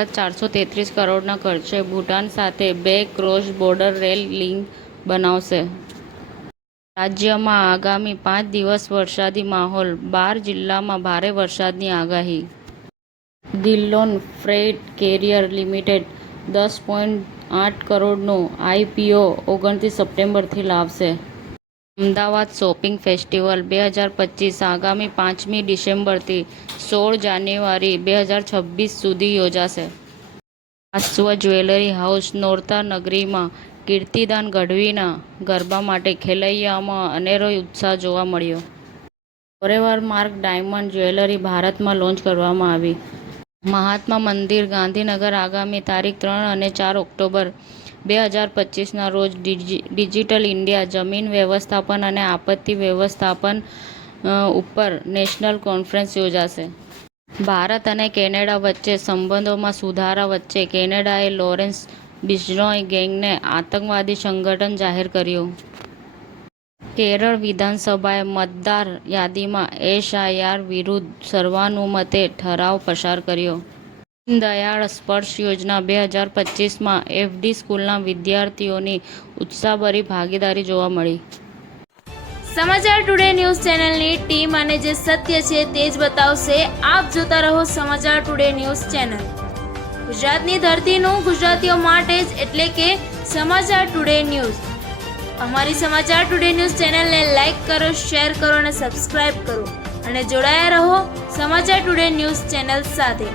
ભારત 433 કરોડના ખર્ચે ભૂટાન સાથે 2 ક્રોસ બોર્ડર રેલ લિંક બનાવશે. રાજ્યમાં આગામી 5 દિવસ વરસાદી માહોલ, 12 જિલ્લામાં ભારે વરસાદની આગાહી. ધીલ્લોન ફ્રેઇટ કેરિયર લિમિટેડ 10.8 કરોડનું આઈપીઓ 29 સપ્ટેમ્બરથી લાવશે. અમદાવાદ શોપિંગ ફેસ્ટિવલ 2025 આગામી 5મી ડિસેમ્બરથી 16 જાન્યુઆરી 2026 સુધી યોજાશે. આશ્વ જ્વેલરી હાઉસ નોરતા નગરીમાં કીર્તિદાન ગઢવીના ગરબા માટે ખેલૈયાઓમાં અનેરો ઉત્સાહ જોવા મળ્યો. ફોરેવર માર્ક ડાયમંડ જ્વેલરી ભારતમાં લોન્ચ કરવામાં આવી. મહાત્મા મંદિર, ગાંધીનગર આગામી તારીખ 3 અને 4 ઓક્ટોબર 2025ના રોજ ડિજિટલ ઇન્ડિયા, જમીન વ્યવસ્થાપન અને આપત્તિ વ્યવસ્થાપન ઉપર નેશનલ કોન્ફરન્સ યોજાશે. ભારત અને કેનેડા વચ્ચે સંબંધોમાં સુધારા વચ્ચે કેનેડાએ લોરેન્સ બિશ્નોઈ ગેંગને આતંકવાદી સંગઠન જાહેર કર્યું. કેરળ વિધાનસભાએ મતદાર યાદીમાં એસઆઈઆર વિરુદ્ધ સર્વાનુમતે ઠરાવ પસાર કર્યો. દીનદયાળ સ્પર્શ યોજના 2025માં એફડી સ્કૂલના વિદ્યાર્થીઓની ઉત્સાહભરી ભાગીદારી જોવા મળી. સમાચાર ટુડે ન્યૂઝ ચેનલની ટીમ અને જે સત્ય છે તે જ બતાવશે. આપ જોતા રહો સમાચાર ટુડે ન્યૂઝ ચેનલ. ગુજરાતની ધરતીનું ગુજરાતીઓ માટે જ, એટલે કે સમાચાર ટુડે ન્યૂઝ. અમારી સમાચાર ટુડે ન્યૂઝ ચેનલને લાઇક કરો, શેર કરો અને સબસ્ક્રાઇબ કરો અને જોડાયા રહો સમાચાર ટુડે ન્યૂઝ ચેનલ સાથે.